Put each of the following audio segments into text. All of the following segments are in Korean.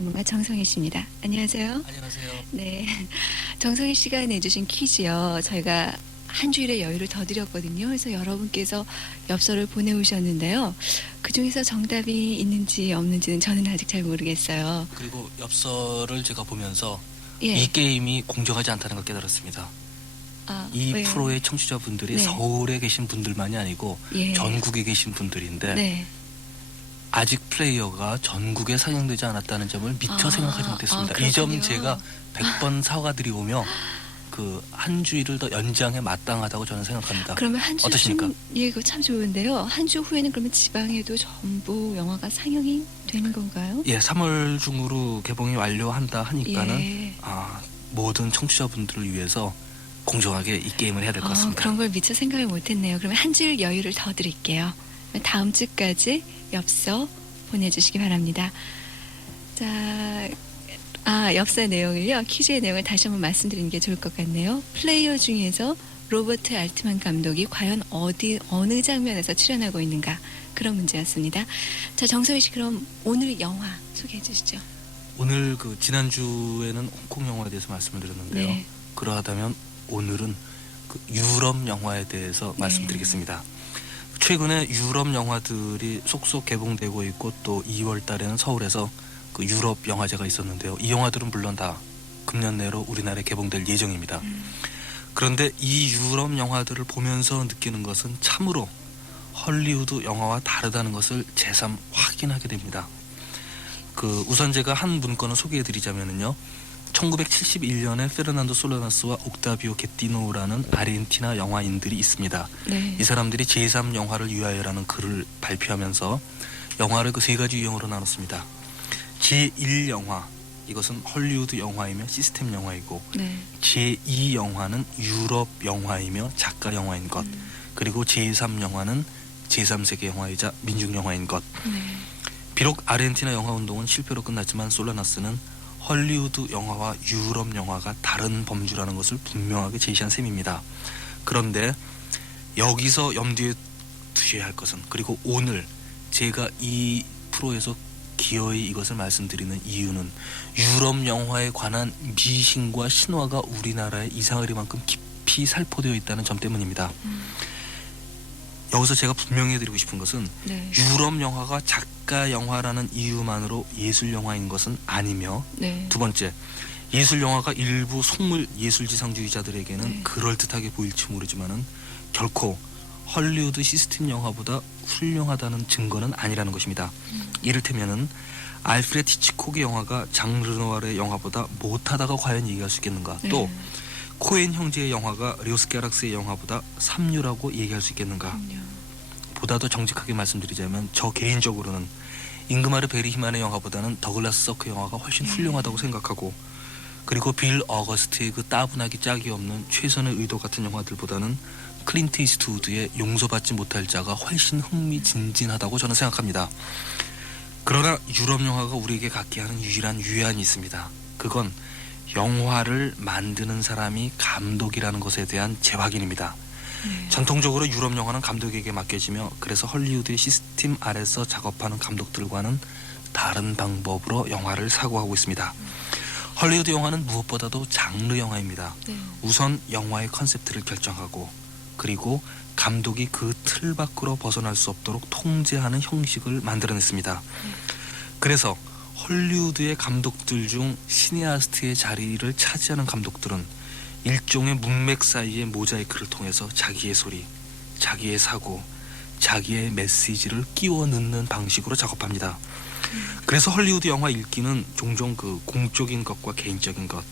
전문가 정성희 씨입니다. 안녕하세요. 안녕하세요. 네. 정성희 씨가 내주신 퀴즈요. 저희가 한 주일의 여유를 더 드렸거든요. 그래서 여러분께서 엽서를 보내오셨는데요. 그 중에서 정답이 있는지 없는지는 저는 아직 잘 모르겠어요. 그리고 엽서를 제가 보면서 예. 이 게임이 공정하지 않다는 걸 깨달았습니다. 이 왜요? 프로의 청취자분들이 네. 서울에 계신 분들만이 아니고 예. 전국에 계신 분들인데 네. 아직 플레이어가 전국에 상영되지 않았다는 점을 미처 생각하지 못했습니다. 그렇군요. 이 점 제가 100번 사과드리오며 그 한 주일을 더 연장해 마땅하다고 저는 생각합니다. 그러면 한 주 어떠십니까? 예, 그거 참 좋은데요. 한 주 후에는 그러면 지방에도 전부 영화가 상영이 되는 건가요? 예, 3월 중으로 개봉이 완료한다 하니까는 예. 모든 청취자분들을 위해서 공정하게 이 게임을 해야 될 것 같습니다. 그런 걸 미처 생각을 못했네요. 그러면 한 주일 여유를 더 드릴게요. 다음 주까지 엽서 보내주시기 바랍니다. 자, 엽서 내용을요. 퀴즈의 내용을 다시 한번 말씀드리는 게 좋을 것 같네요. 플레이어 중에서 로버트 알트만 감독이 과연 어느 장면에서 출연하고 있는가, 그런 문제였습니다. 자, 정소희 씨, 그럼 오늘 영화 소개해 주시죠. 오늘 지난주에는 홍콩 영화에 대해서 말씀을 드렸는데요. 네. 그러하다면 오늘은 유럽 영화에 대해서 말씀드리겠습니다. 최근에 유럽 영화들이 속속 개봉되고 있고 또 2월 달에는 서울에서 유럽 영화제가 있었는데요. 이 영화들은 물론 다 금년 내로 우리나라에 개봉될 예정입니다. 그런데 이 유럽 영화들을 보면서 느끼는 것은 참으로 헐리우드 영화와 다르다는 것을 새삼 확인하게 됩니다. 우선 제가 한 문건을 소개해드리자면요. 1971년에 페르난도 솔라나스와 옥타비오 게티노라는 아르헨티나 영화인들이 있습니다. 네. 이 사람들이 제3영화를 위하여라는 글을 발표하면서 영화를 세 가지 유형으로 나눴습니다. 제1영화, 이것은 헐리우드 영화이며 시스템 영화이고, 네. 제2영화는 유럽 영화이며 작가 영화인 것, 그리고 제3영화는 제3세계 영화이자 민중 영화인 것. 네. 비록 아르헨티나 영화 운동은 실패로 끝났지만 솔라나스는 헐리우드 영화와 유럽 영화가 다른 범주라는 것을 분명하게 제시한 셈입니다. 그런데 여기서 염두에 두셔야 할 것은, 그리고 오늘 제가 이 프로에서 기어이 이것을 말씀드리는 이유는 유럽 영화에 관한 미신과 신화가 우리나라에 이상하리만큼 깊이 살포되어 있다는 점 때문입니다. 여기서 제가 분명히 해드리고 싶은 것은 네. 유럽 영화가 작가 영화라는 이유만으로 예술 영화인 것은 아니며, 네. 두 번째, 예술 영화가 일부 속물 예술지상주의자들에게는 네. 그럴듯하게 보일지 모르지만은 결코 헐리우드 시스템 영화보다 훌륭하다는 증거는 아니라는 것입니다. 이를테면은 알프레드 히치콕의 영화가 장 르노아르의 영화보다 못하다가 과연 얘기할 수 있겠는가? 네. 또 코엔 형제의 영화가 리오스 게락스의 영화보다 삼류라고 얘기할 수 있겠는가? 보다 더 정직하게 말씀드리자면 저 개인적으로는 잉그마르 베르히만의 영화보다는 더글라스 서크 영화가 훨씬 훌륭하다고 생각하고, 그리고 빌 어거스트의 따분하기 짝이 없는 최선의 의도 같은 영화들보다는 클린트 이스트우드의 용서받지 못할 자가 훨씬 흥미진진하다고 저는 생각합니다. 그러나 유럽 영화가 우리에게 갖게 하는 유일한 유한이 있습니다. 그건 영화를 만드는 사람이 감독이라는 것에 대한 재확인입니다. 전통적으로 유럽 영화는 감독에게 맡겨지며, 그래서 헐리우드의 시스템 아래서 작업하는 감독들과는 다른 방법으로 영화를 사고하고 있습니다. 헐리우드 영화는 무엇보다도 장르 영화입니다. 네. 우선 영화의 컨셉트를 결정하고, 그리고 감독이 그 틀 밖으로 벗어날 수 없도록 통제하는 형식을 만들어냈습니다. 그래서 헐리우드의 감독들 중 시네아스트의 자리를 차지하는 감독들은 일종의 문맥 사이의 모자이크를 통해서 자기의 소리, 자기의 사고, 자기의 메시지를 끼워 넣는 방식으로 작업합니다. 그래서 헐리우드 영화 읽기는 종종 공적인 것과 개인적인 것,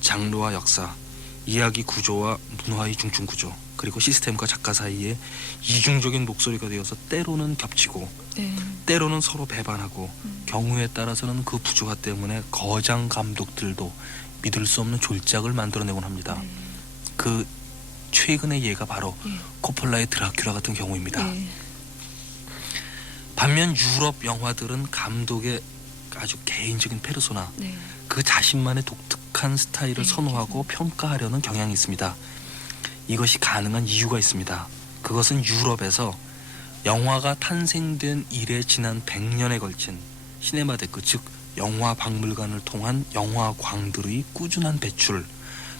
장르와 역사, 이야기 구조와 문화의 중증 구조, 그리고 시스템과 작가 사이에 이중적인 목소리가 되어서 때로는 겹치고, 네. 때로는 서로 배반하고, 경우에 따라서는 그 부조화 때문에 거장 감독들도 믿을 수 없는 졸작을 만들어내곤 합니다. 그 최근의 예가 바로 코폴라의 드라큘라 같은 경우입니다. 반면 유럽 영화들은 감독의 아주 개인적인 페르소나, 네. 그 자신만의 독특한 스타일을 선호하고 평가하려는 경향이 있습니다. 이것이 가능한 이유가 있습니다. 그것은 유럽에서 영화가 탄생된 이래 지난 100년에 걸친 시네마테크, 즉 영화 박물관을 통한 영화광들의 꾸준한 배출,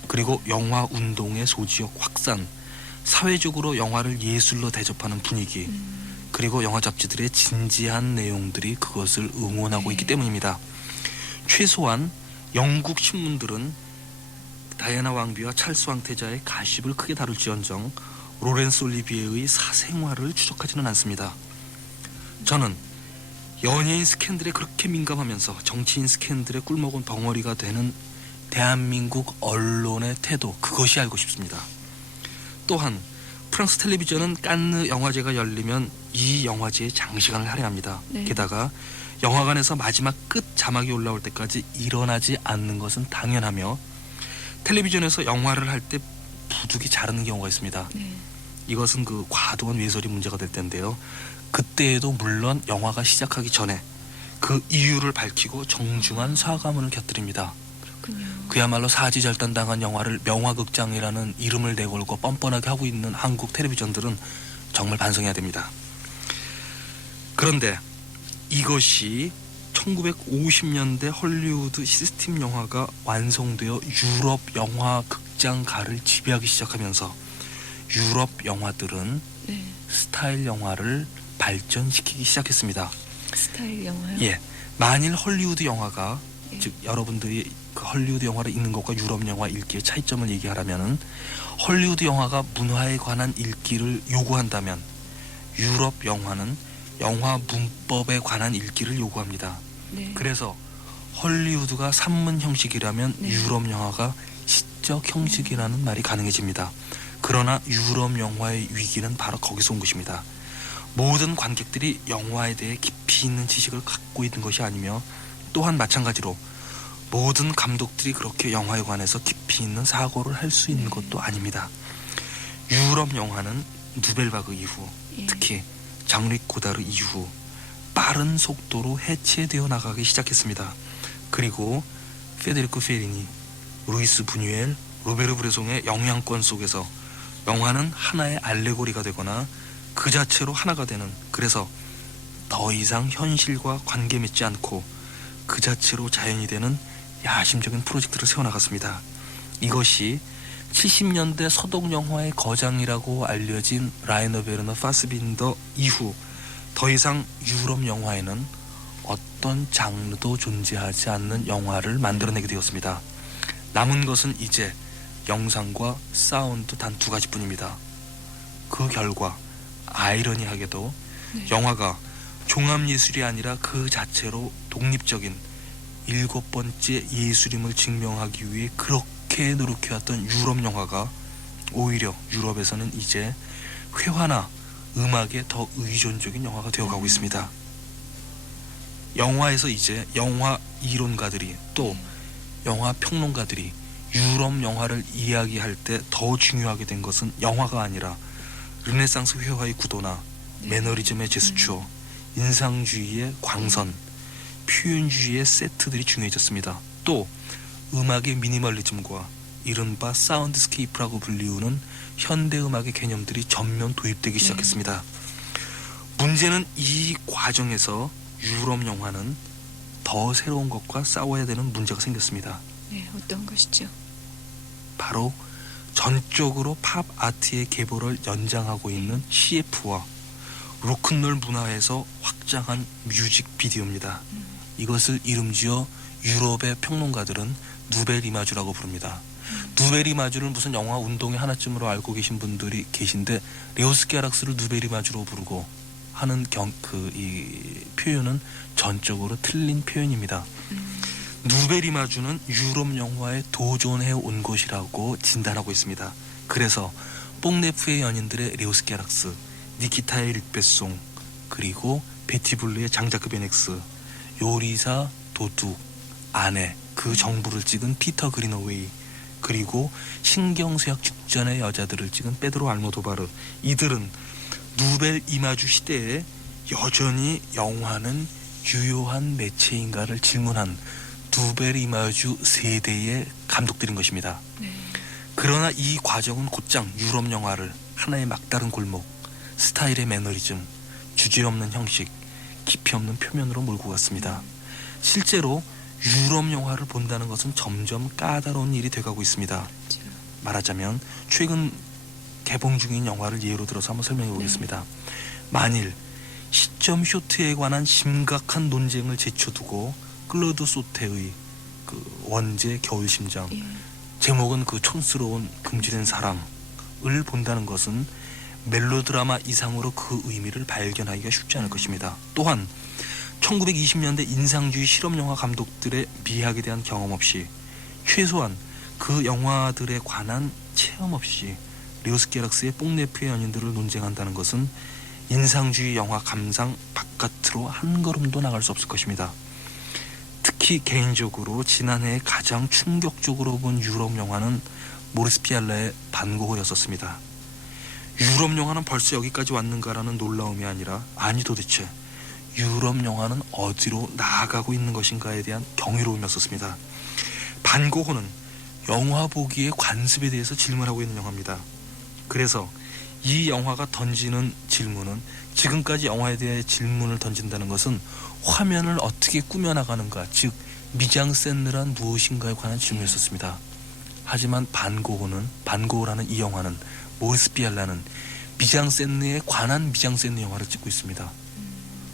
그리고 영화 운동의 소지역 확산, 사회적으로 영화를 예술로 대접하는 분위기, 그리고 영화 잡지들의 진지한 내용들이 그것을 응원하고 있기 때문입니다. 최소한 영국 신문들은 다이애나 왕비와 찰스 왕태자의 가십을 크게 다룰지언정 로렌스 올리비에의 사생활을 추적하지는 않습니다. 저는 연예인 스캔들에 그렇게 민감하면서 정치인 스캔들에 꿀먹은 벙어리가 되는 대한민국 언론의 태도, 그것이 알고 싶습니다. 또한 프랑스 텔레비전은 칸느 영화제가 열리면 이 영화제에 장시간을 할애합니다. 네. 게다가 영화관에서 마지막 끝 자막이 올라올 때까지 일어나지 않는 것은 당연하며 텔레비전에서 영화를 할 때 부득이 자르는 경우가 있습니다. 네. 이것은 그 과도한 외설이 문제가 될 텐데요. 그때에도 물론 영화가 시작하기 전에 그 이유를 밝히고 정중한 사과문을 곁들입니다. 그렇군요. 그야말로 사지절단당한 영화를 명화극장이라는 이름을 내걸고 뻔뻔하게 하고 있는 한국 텔레비전들은 정말 반성해야 됩니다. 그런데 이것이 1950년대 헐리우드 시스템 영화가 완성되어 유럽 영화 극장가를 지배하기 시작하면서 유럽 영화들은 네. 스타일 영화를 발전시키기 시작했습니다. 스타일 영화요? 예, 만일 헐리우드 영화가 예. 즉 여러분들이 그 헐리우드 영화를 읽는 것과 유럽 영화 읽기의 차이점을 얘기하라면은 헐리우드 영화가 문화에 관한 읽기를 요구한다면 유럽 영화는 영화 문법에 관한 읽기를 요구합니다. 네. 그래서 헐리우드가 산문 형식이라면 네. 유럽 영화가 시적 형식이라는 말이 가능해집니다. 그러나 유럽 영화의 위기는 바로 거기서 온 것입니다. 모든 관객들이 영화에 대해 깊이 있는 지식을 갖고 있는 것이 아니며 또한 마찬가지로 모든 감독들이 그렇게 영화에 관해서 깊이 있는 사고를 할 수 있는 것도 아닙니다. 유럽 영화는 누벨바그 이후, 예. 특히 장르 고다르 이후 빠른 속도로 해체되어 나가기 시작했습니다. 그리고 페데리코 페리니, 루이스 부뉴엘, 로베르 브레송의 영향권 속에서 영화는 하나의 알레고리가 되거나 그 자체로 하나가 되는, 그래서 더 이상 현실과 관계 맺지 않고 그 자체로 자연이 되는 야심적인 프로젝트를 세워나갔습니다. 이것이 70년대 서독 영화의 거장이라고 알려진 라이너 베르너 파스빈더 이후 더 이상 유럽 영화에는 어떤 장르도 존재하지 않는 영화를 만들어내게 되었습니다. 남은 것은 이제 영상과 사운드 단 두 가지뿐입니다. 그 결과 아이러니하게도 네. 영화가 종합예술이 아니라 그 자체로 독립적인 7번째 예술임을 증명하기 위해 그렇게 노력해왔던 유럽 영화가 오히려 유럽에서는 이제 회화나 음악에 더 의존적인 영화가 되어가고 있습니다. 영화에서 이제 영화 이론가들이 또 영화 평론가들이 유럽 영화를 이야기할 때 더 중요하게 된 것은 영화가 아니라 르네상스 회화의 구도나 매너리즘의 제스처, 인상주의의 광선, 표현주의의 세트들이 중요해졌습니다. 또 음악의 미니멀리즘과 이른바 사운드스케이프라고 불리우는 현대음악의 개념들이 전면 도입되기 시작했습니다. 문제는 이 과정에서 유럽 영화는 더 새로운 것과 싸워야 되는 문제가 생겼습니다. 네, 어떤 것이죠? 바로 전적으로 팝 아트의 계보를 연장하고 있는 CF와 로큰롤 문화에서 확장한 뮤직비디오입니다. 이것을 이름지어 유럽의 평론가들은 누벨이마주라고 부릅니다. 누벨이마주를 무슨 영화 운동의 하나쯤으로 알고 계신 분들이 계신데 레오스키아락스를 누벨이마주로 부르고 하는 이 표현은 전적으로 틀린 표현입니다. 누벨이마주는 유럽 영화에 도전해 온 것이라고 진단하고 있습니다. 그래서 뽕네프의 연인들의 레오스키아락스, 니키타의 릭베송, 그리고 베티블루의 장자크 베넥스, 요리사 도둑, 아내, 그 정부를 찍은 피터 그리너웨이, 그리고 신경쇠약 직전의 여자들을 찍은 페드로 알모도바르, 이들은 누벨 이마주 시대에 여전히 영화는 유효한 매체인가를 질문한 누벨 이마주 세대의 감독들인 것입니다. 네. 그러나 이 과정은 곧장 유럽 영화를 하나의 막다른 골목, 스타일의 매너리즘, 주제 없는 형식, 깊이 없는 표면으로 몰고 갔습니다. 실제로 유럽 영화를 본다는 것은 점점 까다로운 일이 돼가고 있습니다. 그렇죠. 말하자면 최근 개봉 중인 영화를 예로 들어서 한번 설명해 보겠습니다. 만일 시점 쇼트에 관한 심각한 논쟁을 제쳐두고 클로드 소테의 그 원제 겨울심장, 예. 제목은 그 촌스러운 금지된 사랑을 본다는 것은 멜로드라마 이상으로 그 의미를 발견하기가 쉽지 않을 것입니다. 또한 1920년대 인상주의 실험영화 감독들의 미학에 대한 경험 없이, 최소한 그 영화들에 관한 체험 없이 리오스케락스의 뽕네프의 연인들을 논쟁한다는 것은 인상주의 영화 감상 바깥으로 한 걸음도 나갈 수 없을 것입니다. 특히 개인적으로 지난해 가장 충격적으로 본 유럽 영화는 모리스 피알라의 반고흐였었습니다. 유럽 영화는 벌써 여기까지 왔는가라는 놀라움이 아니라, 아니 도대체 유럽 영화는 어디로 나아가고 있는 것인가에 대한 경이로움이었습니다. 반고흐는 영화 보기의 관습에 대해서 질문하고 있는 영화입니다. 그래서 이 영화가 던지는 질문은, 지금까지 영화에 대해 질문을 던진다는 것은 화면을 어떻게 꾸며나가는가, 즉 미장센느란 무엇인가에 관한 질문이었습니다. 하지만 반고흐라는 이 영화는, 모리스 피알라는 미장센느에 관한 미장센느 영화를 찍고 있습니다.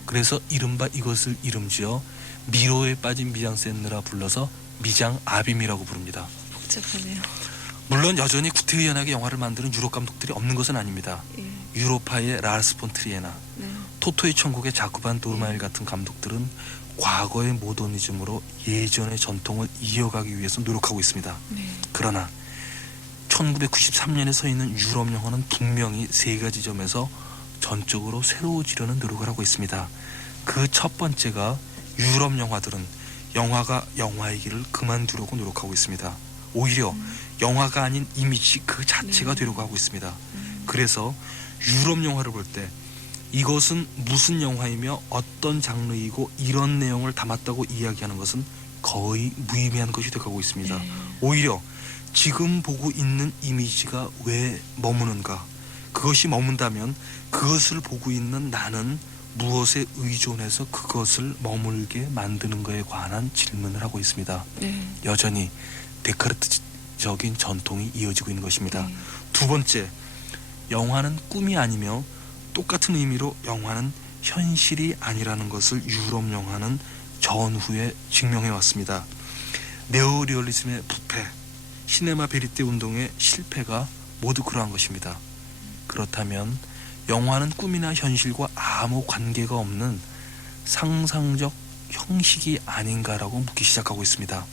그래서 이른바 이것을 이름지어 미로에 빠진 미장센느라 불러서 미장 아빔이라고 부릅니다. 복잡하네요. 물론 여전히 구태의연하게 영화를 만드는 유럽 감독들이 없는 것은 아닙니다. 예. 유로파의 라르스 폰 트리에나, 네. 토토의 천국의 자쿠반 도르마일 같은 감독들은 과거의 모더니즘으로 예전의 전통을 이어가기 위해서 노력하고 있습니다. 네. 그러나 1993년에 서 있는 유럽 영화는 분명히 세 가지 점에서 전적으로 새로워지려는 노력을 하고 있습니다. 그 첫 번째가, 유럽 영화들은 영화가 영화이기를 그만두려고 노력하고 있습니다. 오히려 영화가 아닌 이미지 그 자체가 네. 되려고 하고 있습니다. 그래서 유럽 영화를 볼 때 이것은 무슨 영화이며 어떤 장르이고 이런 내용을 담았다고 이야기하는 것은 거의 무의미한 것이 되어가고 있습니다. 네. 오히려 지금 보고 있는 이미지가 왜 머무는가, 그것이 머문다면 그것을 보고 있는 나는 무엇에 의존해서 그것을 머물게 만드는 것에 관한 질문을 하고 있습니다. 네. 여전히 데카르트적인 전통이 이어지고 있는 것입니다. 네. 두 번째, 영화는 꿈이 아니며 똑같은 의미로 영화는 현실이 아니라는 것을 유럽 영화는 전후에 증명해 왔습니다. 네오리얼리즘의 부패, 시네마 베리테 운동의 실패가 모두 그러한 것입니다. 그렇다면 영화는 꿈이나 현실과 아무 관계가 없는 상상적 형식이 아닌가라고 묻기 시작하고 있습니다.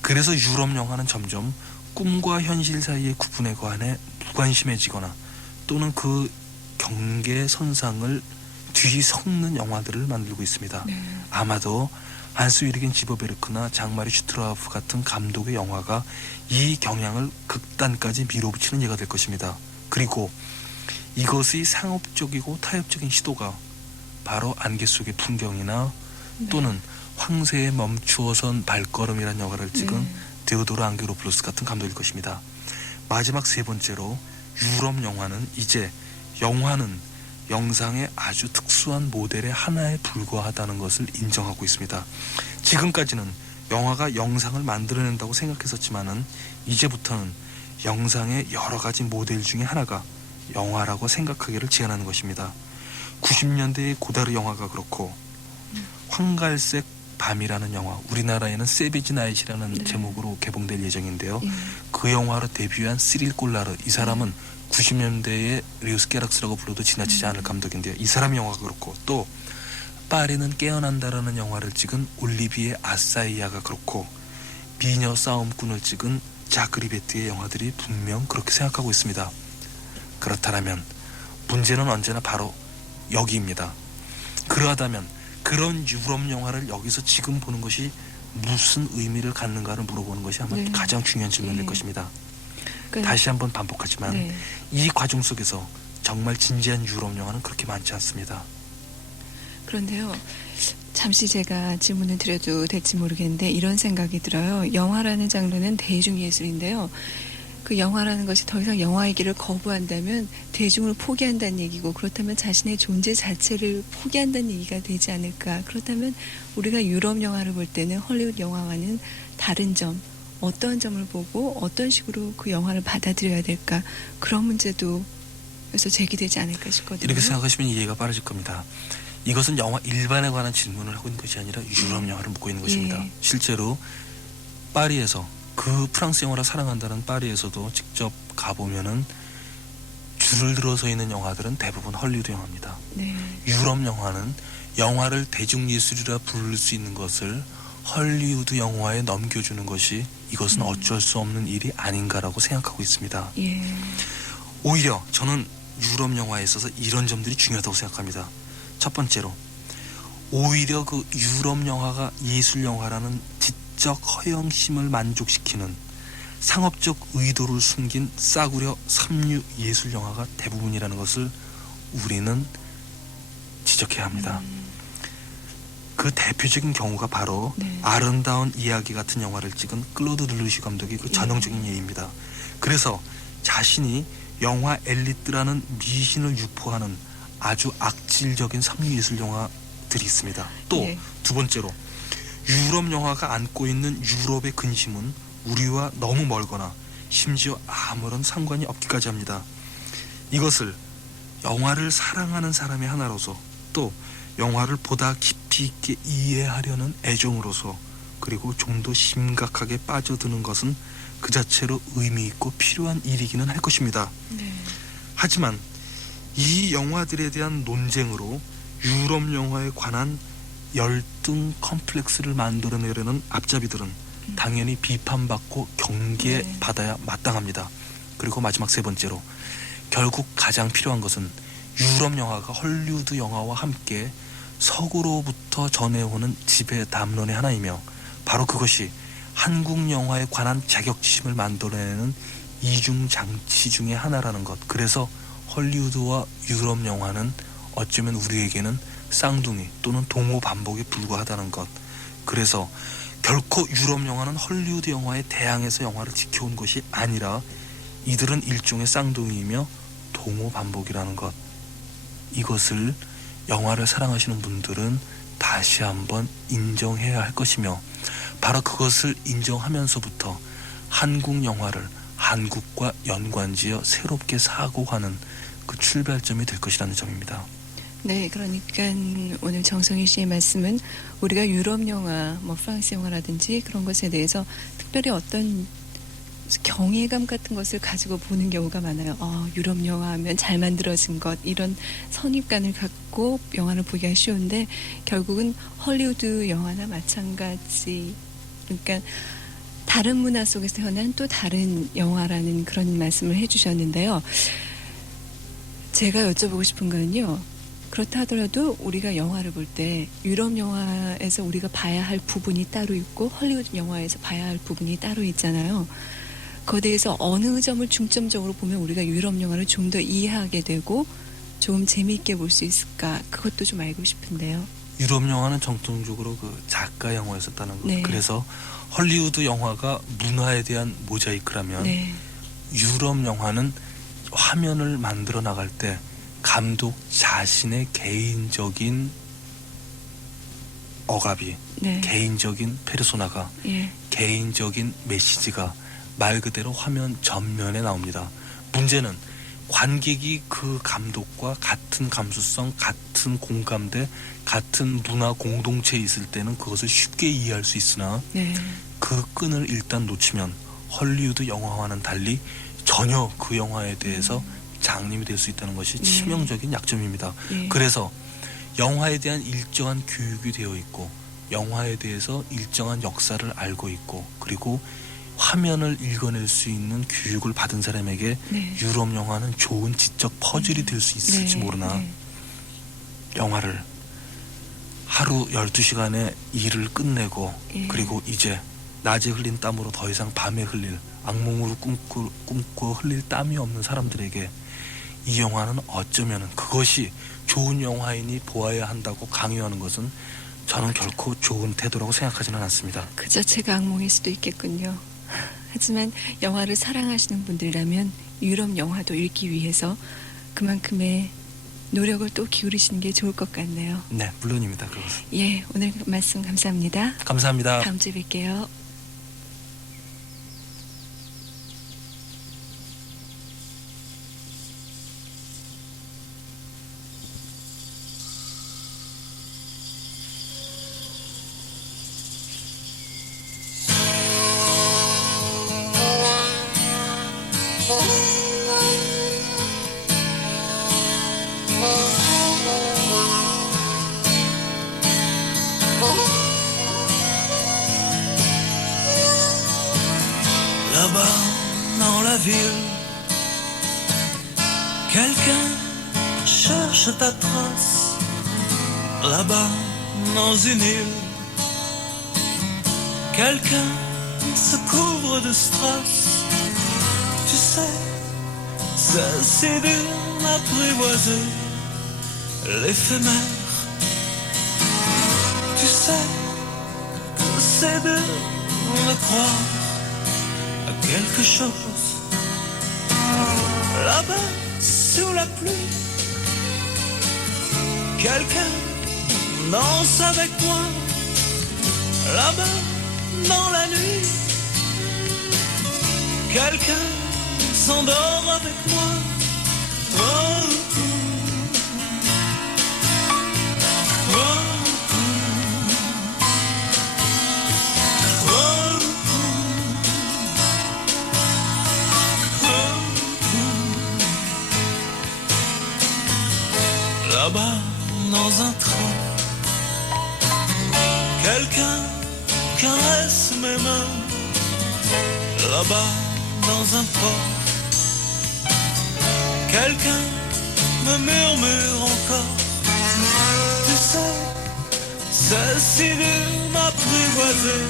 그래서 유럽 영화는 점점 꿈과 현실 사이의 구분에 관해 무관심해지거나, 또는 그 경계선상을 뒤섞는 영화들을 만들고 있습니다. 네. 아마도 한스 위르겐 지버베르크나 장마리 슈트라우프 같은 감독의 영화가 이 경향을 극단까지 밀어붙이는 예가 될 것입니다. 그리고 이것의 상업적이고 타협적인 시도가 바로 안개 속의 풍경이나, 네. 또는 황새에 멈추어선 발걸음이라는 영화를 찍은 네. 데오도르 안게로플로스 같은 감독일 것입니다. 마지막 세 번째로, 유럽 영화는 이제 영화는 영상의 아주 특수한 모델의 하나에 불과하다는 것을 인정하고 있습니다. 지금까지는 영화가 영상을 만들어낸다고 생각했었지만은, 이제부터는 영상의 여러 가지 모델 중에 하나가 영화라고 생각하기를 제안하는 것입니다. 90년대의 고다르 영화가 그렇고, 황갈색 밤이라는 영화, 우리나라에는 세비지 나잇이라는 네. 제목으로 개봉될 예정인데요. 예. 그 영화로 데뷔한 시릴 꼴라르, 이 사람은 90년대의 리우스 게락스라고 불러도 지나치지 않을 감독인데요. 이 사람 영화가 그렇고, 또 파리는 깨어난다라는 영화를 찍은 올리비에 아사이아가 그렇고, 미녀 싸움꾼을 찍은 자크 리베트의 영화들이 분명 그렇게 생각하고 있습니다. 그렇다면 문제는 언제나 바로 여기입니다. 그러하다면 그런 유럽 영화를 여기서 지금 보는 것이 무슨 의미를 갖는가를 물어보는 것이 아마 네. 가장 중요한 질문일 네. 것입니다. 그러니까 다시 한번 반복하지만 네. 이 과정 속에서 정말 진지한 유럽 영화는 그렇게 많지 않습니다. 그런데요, 잠시 제가 질문을 드려도 될지 모르겠는데 이런 생각이 들어요. 영화라는 장르는 대중예술인데요. 그 영화라는 것이 더 이상 영화의 길을 거부한다면 대중을 포기한다는 얘기고, 그렇다면 자신의 존재 자체를 포기한다는 얘기가 되지 않을까. 그렇다면 우리가 유럽 영화를 볼 때는 헐리우드 영화와는 다른 점, 어떤 점을 보고 어떤 식으로 그 영화를 받아들여야 될까, 그런 문제도 그래서 제기되지 않을까 싶거든요. 이렇게 생각하시면 이해가 빠르실 겁니다. 이것은 영화 일반에 관한 질문을 하고 있는 것이 아니라 유럽 영화를 묻고 있는 것입니다. 예. 실제로 파리에서, 그 프랑스 영화를 사랑한다는 파리에서도 직접 가보면은 줄을 들어서 있는 영화들은 대부분 헐리우드 영화입니다. 네. 유럽 영화는 영화를 대중예술이라 부를 수 있는 것을 헐리우드 영화에 넘겨주는 것이 이것은 어쩔 수 없는 일이 아닌가라고 생각하고 있습니다. 예. 오히려 저는 유럽 영화에 있어서 이런 점들이 중요하다고 생각합니다. 첫 번째로, 오히려 그 유럽 영화가 예술 영화라는 지적 허영심을 만족시키는 상업적 의도를 숨긴 싸구려 삼류 예술 영화가 대부분이라는 것을 우리는 지적해야 합니다. 그 대표적인 경우가 바로 네. 아름다운 이야기 같은 영화를 찍은 클로드 들루시 감독의 그 전형적인 예입니다. 그래서 자신이 영화 엘리트라는 미신을 유포하는 아주 악질적인 삼류 예술 영화들이 있습니다. 또 예. 두 번째로, 유럽 영화가 안고 있는 유럽의 근심은 우리와 너무 멀거나 심지어 아무런 상관이 없기까지 합니다. 이것을 영화를 사랑하는 사람의 하나로서, 또 영화를 보다 깊이 있게 이해하려는 애정으로서, 그리고 좀 더 심각하게 빠져드는 것은 그 자체로 의미 있고 필요한 일이기는 할 것입니다. 네. 하지만 이 영화들에 대한 논쟁으로 유럽 영화에 관한 열등 컴플렉스를 만들어내려는 앞잡이들은 당연히 비판받고 경계받아야 마땅합니다. 그리고 마지막 세 번째로, 결국 가장 필요한 것은 유럽 영화가 헐리우드 영화와 함께 서구로부터 전해오는 지배 담론의 하나이며, 바로 그것이 한국 영화에 관한 자격지심을 만들어내는 이중 장치 중의 하나라는 것. 그래서 헐리우드와 유럽 영화는 어쩌면 우리에게는 쌍둥이 또는 동호 반복에 불과하다는 것. 그래서 결코 유럽 영화는 헐리우드 영화에 대항해서 영화를 지켜온 것이 아니라 이들은 일종의 쌍둥이이며 동호 반복이라는 것. 이것을 영화를 사랑하시는 분들은 다시 한번 인정해야 할 것이며, 바로 그것을 인정하면서부터 한국 영화를 한국과 연관지어 새롭게 사고하는 그 출발점이 될 것이라는 점입니다. 네, 그러니까 오늘 정성희 씨의 말씀은 우리가 유럽 영화, 뭐 프랑스 영화라든지 그런 것에 대해서 특별히 어떤 경외감 같은 것을 가지고 보는 경우가 많아요. 유럽 영화 하면 잘 만들어진 것, 이런 선입관을 갖고 영화를 보기가 쉬운데, 결국은 헐리우드 영화나 마찬가지, 그러니까 다른 문화 속에서 태어난 또 다른 영화라는 그런 말씀을 해주셨는데요. 제가 여쭤보고 싶은 거는요, 그렇다 하더라도 우리가 영화를 볼 때 유럽 영화에서 우리가 봐야 할 부분이 따로 있고 헐리우드 영화에서 봐야 할 부분이 따로 있잖아요. 그거에 대해서 어느 점을 중점적으로 보면 우리가 유럽 영화를 좀 더 이해하게 되고 좀 재미있게 볼 수 있을까, 그것도 좀 알고 싶은데요. 유럽 영화는 정통적으로 그 작가 영화였었다는 것. 네. 그래서 헐리우드 영화가 문화에 대한 모자이크라면, 네. 유럽 영화는 화면을 만들어 나갈 때 감독 자신의 개인적인 억압이, 네. 개인적인 페르소나가, 예. 개인적인 메시지가 말 그대로 화면 전면에 나옵니다. 문제는 관객이 그 감독과 같은 감수성, 같은 공감대, 같은 문화 공동체에 있을 때는 그것을 쉽게 이해할 수 있으나, 네. 그 끈을 일단 놓치면 헐리우드 영화와는 달리 전혀 그 영화에 대해서 장님이 될 수 있다는 것이 네. 치명적인 약점입니다. 예. 그래서 영화에 대한 일정한 교육이 되어 있고, 영화에 대해서 일정한 역사를 알고 있고, 그리고 화면을 읽어낼 수 있는 교육을 받은 사람에게 네. 유럽 영화는 좋은 지적 퍼즐이 될 수 있을지 네. 모르나, 네. 영화를 하루 12시간의 일을 끝내고, 예. 그리고 이제 낮에 흘린 땀으로 더 이상 밤에 흘릴, 악몽으로 꿈꿔 흘릴 땀이 없는 사람들에게 이 영화는 어쩌면 그것이 좋은 영화이니 보아야 한다고 강요하는 것은 저는 결코 좋은 태도라고 생각하지는 않습니다. 그 자체가 악몽일 수도 있겠군요. 하지만 영화를 사랑하시는 분들이라면 유럽 영화도 읽기 위해서 그만큼의 노력을 또 기울이시는 게 좋을 것 같네요. 네, 물론입니다. 그것은. 예, 오늘 말씀 감사합니다. 감사합니다. 다음 주에 뵐게요. Là-bas, dans la ville, quelqu'un cherche ta trace. Là-bas, dans une île, quelqu'un se couvre de strass. Tu sais, c'est si dur d'apprivoiser l'éphémère. Tu sais que c'est dur de croire à quelque chose. Là-bas, sous la pluie, quelqu'un danse avec moi. Là-bas, dans la nuit, quelqu'un s'endort avec moi. Oh, oh, oh, là-bas, dans un train, quelqu'un caresse mes mains. Là-bas, dans un port, quelqu'un me murmure encore. Tu sais, c'est si dur d'apprivoiser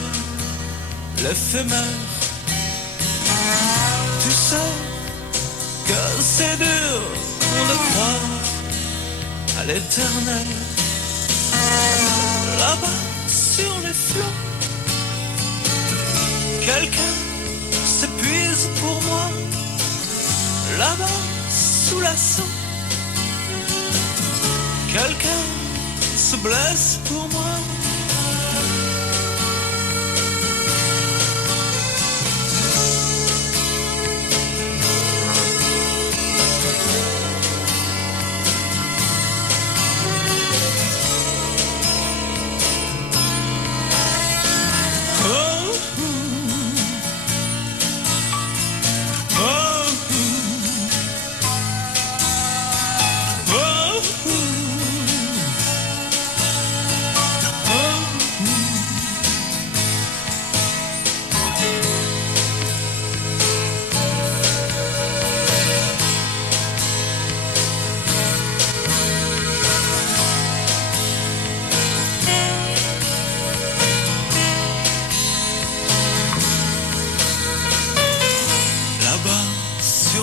l'éphémère. Tu sais que c'est dur de croire à l'éternel. Là-bas, sur les flots, quelqu'un s'épuise pour moi. Là-bas, sous l'assaut, quelqu'un se blesse pour moi.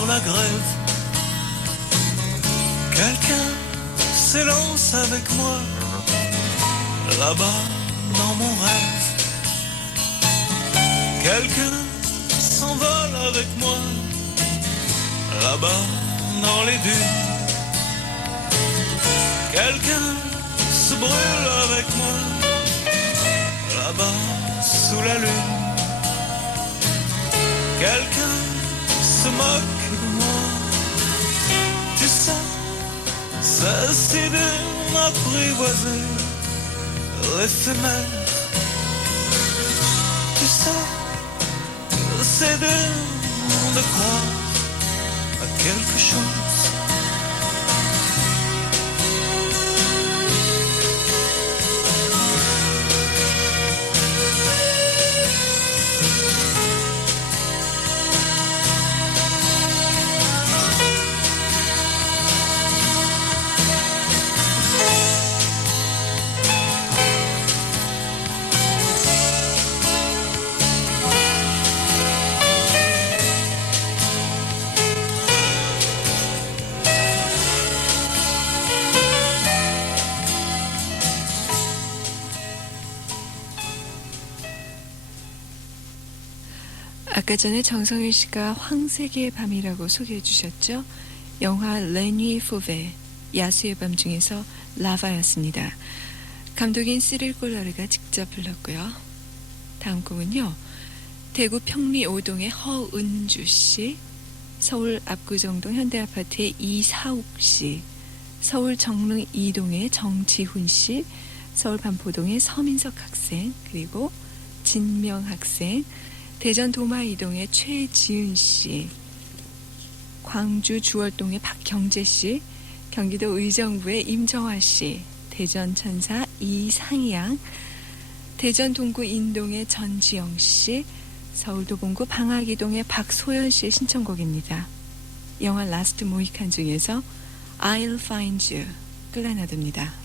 La grève, quelqu'un s'élance avec moi. Là-bas, dans mon rêve, quelqu'un s'envole avec moi. Là-bas, dans les dunes, quelqu'un se brûle avec moi. Là-bas, sous la lune, quelqu'un se moque de moi. Tu sais, c'est si dur d'apprivoiser l'éphémère. Tu sais que c'est dur de croire à quelque chose. 아까 전에 정성일 씨가 황색의 밤이라고 소개해 주셨죠? 영화 레니 포베 야수의 밤 중에서 라바였습니다. 감독인 시릴 꼴라르가 직접 불렀고요. 다음 곡은요. 대구 평리 5동의 허은주 씨, 서울 압구정동 현대아파트의 이사욱 씨, 서울 정릉 2동의 정지훈 씨, 서울 반포동의 서민석 학생, 그리고 진명 학생, 대전 도마 2동의 최지은 씨, 광주 주월동의 박경재 씨, 경기도 의정부의 임정화 씨, 대전 천사 이상희 양, 대전 동구 인동의 전지영 씨, 서울 도봉구 방학이동의 박소연 씨의 신청곡입니다. 영화 라스트 모히칸 중에서 I'll Find You 끌라나드입니다.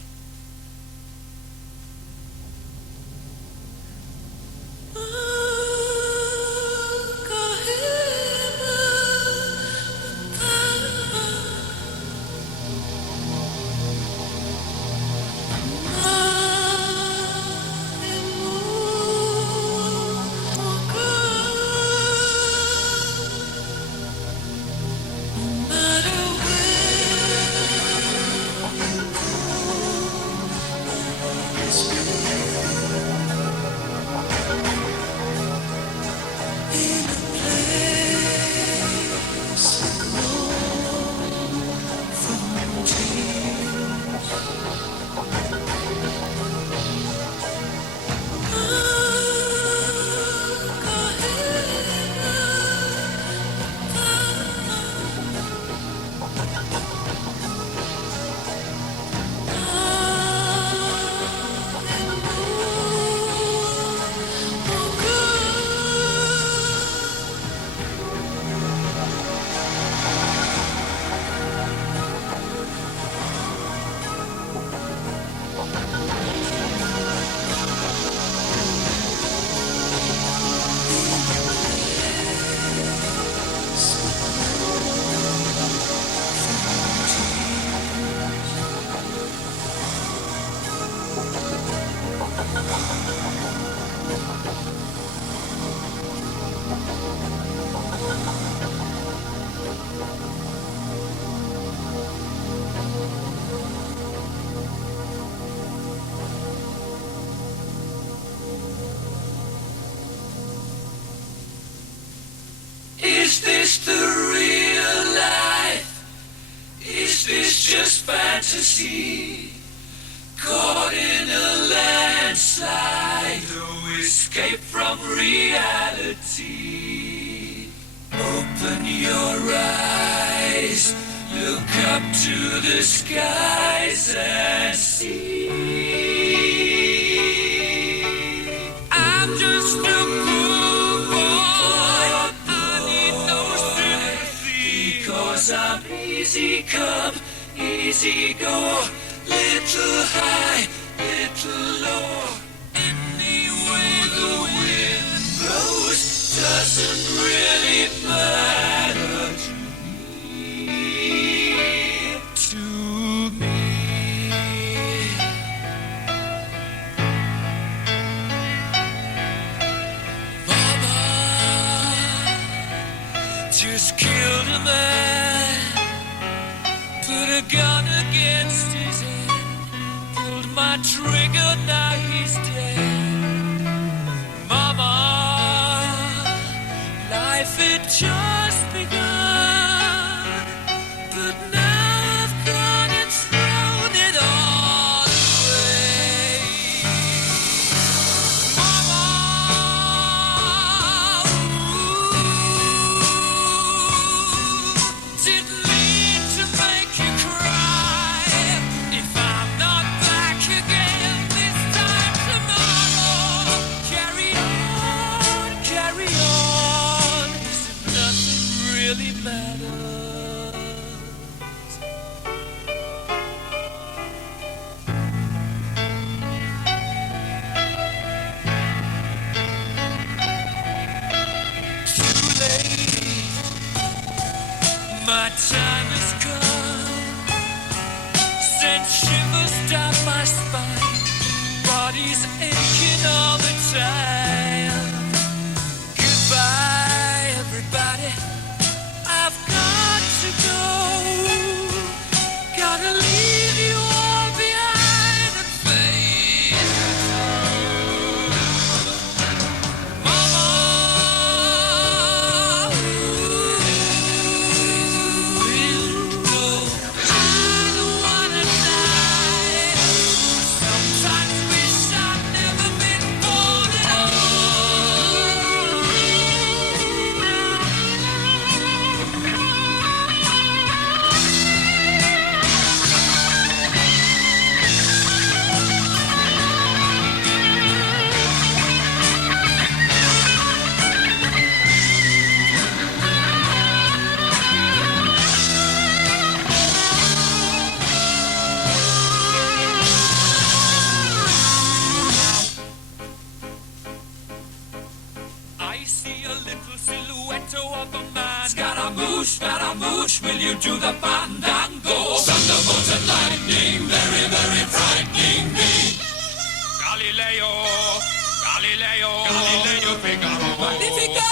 Is this the real life? Is this just fantasy? Caught in a landslide, no escape from reality. Open your eyes, look up to the skies and see. I'm just a poor boy, I need no sympathy, because I'm easy come, easy go, little high, little low. Any way the wind blows doesn't really matter to me. Mama just killed a man, put a gun against his head, pulled my trigger, now he's dead. Mama, life had just begun, but now I've gone and thrown it all away. Mama, didn't mean to make you cry. If I'm not back again this time tomorrow, carry on, carry on, as if nothing really matters. Too late, my time has come. Sent shivers down my spine, body's aching all the time. Goodbye, see a little silhouette of a man. Scaramouche, will you do the fandango? Thunderbolt and lightning, very, very frightening me. Galileo, Figaro. Magnifico!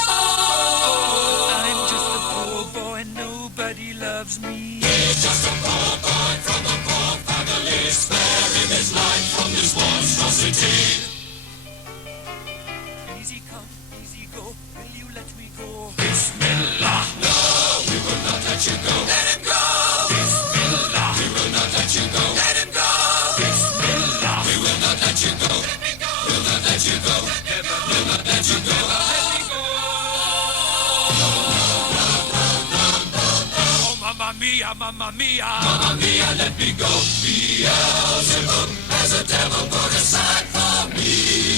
I'm just a poor boy, nobody loves me. He's just a poor boy from a poor family. Spare him his life from this monstrosity. Easy come, easy go, will you let me go? Bismillah, no, we will not let you go. Let him go! Bismillah, we will not let you go. Let him go! Bismillah, we will not let you go. Let me go! We'll not let you go. Never, we'll not let you go. Let me go! Oh, mamma mia, mamma mia. Mamma mia, let me go. Beelzebub has a devil put aside for me.